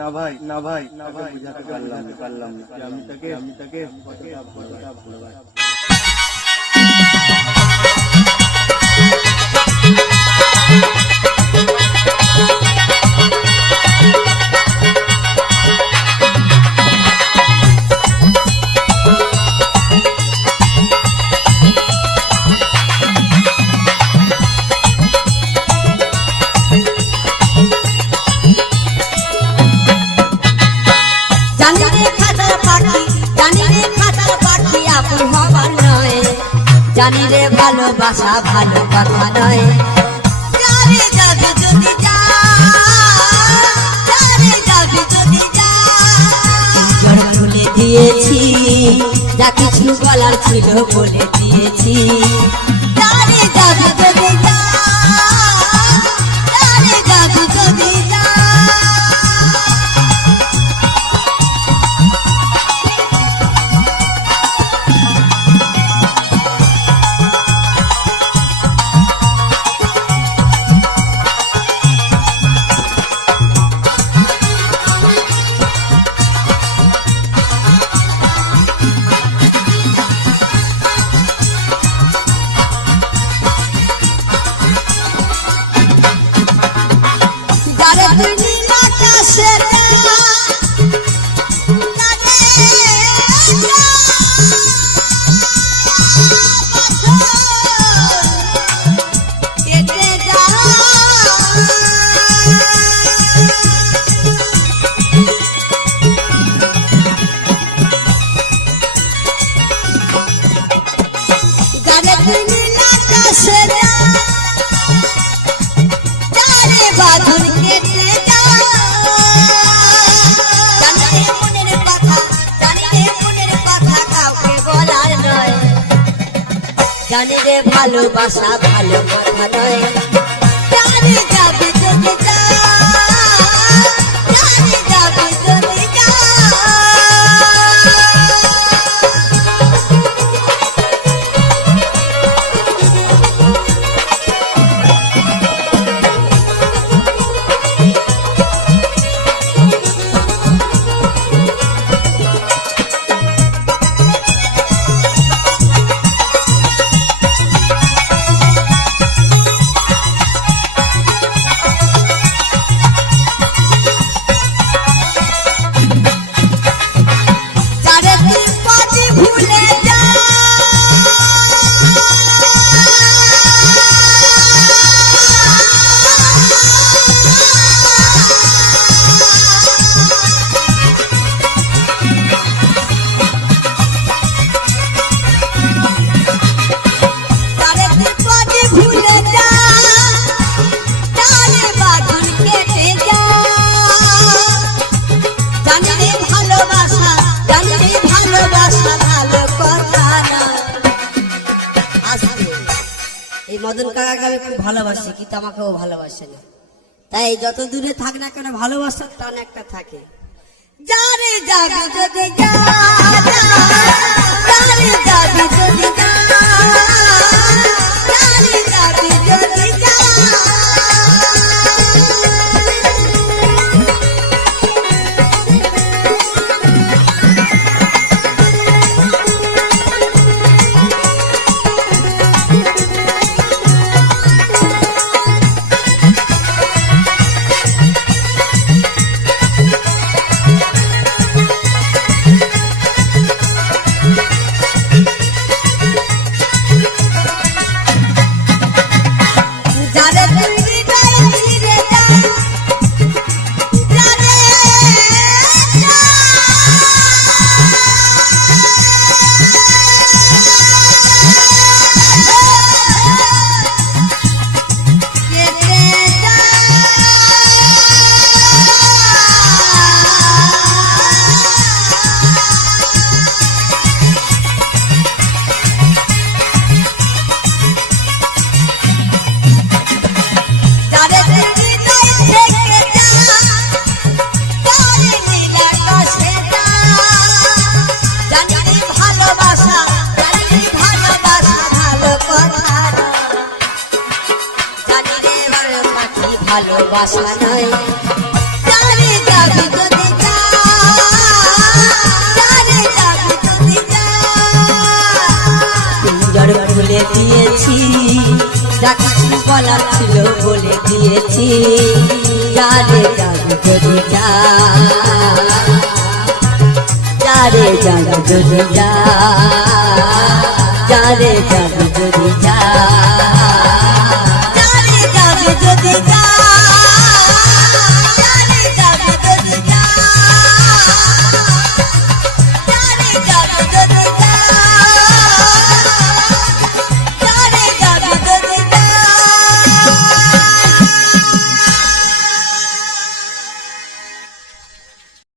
না ভাই না ভাই না ভাই বুঝাতে পারলাম আমি তাকে কতটা ভালোবাসি। জানি রে ভালোবাসা ভালো কথা নয়, যারে যাবি যদি যা, যারে যাবি যদি যা। জড় খুলে দিয়েছি, যা কিছু বলার ছিল বলে দিয়েছি। যারে যাবি যদি যা, যারে যাবি যদি যা। জানি রে ভালোবাসা ভালো কথা নয়, জানি যাবি যদি যা, জানি যাবি যদি যা। মদন কাকাকে আমি খুব ভালোবাসি, কিন্তু আমাকেও ভালোবাসে না। তাই যত দূরে থাক না কেন ভালোবাসার টান একটা থাকে। যারে যাবি যদি যা, যারে যাবি যদি যা, যারে যাবি যদি যা। ভালোবাসা নয়, জানি যাবি বলার ছিল বলে দিয়েছি, যারে যাবে যদি যা, যারে যাবে যদি যা, যারে যাবে যদি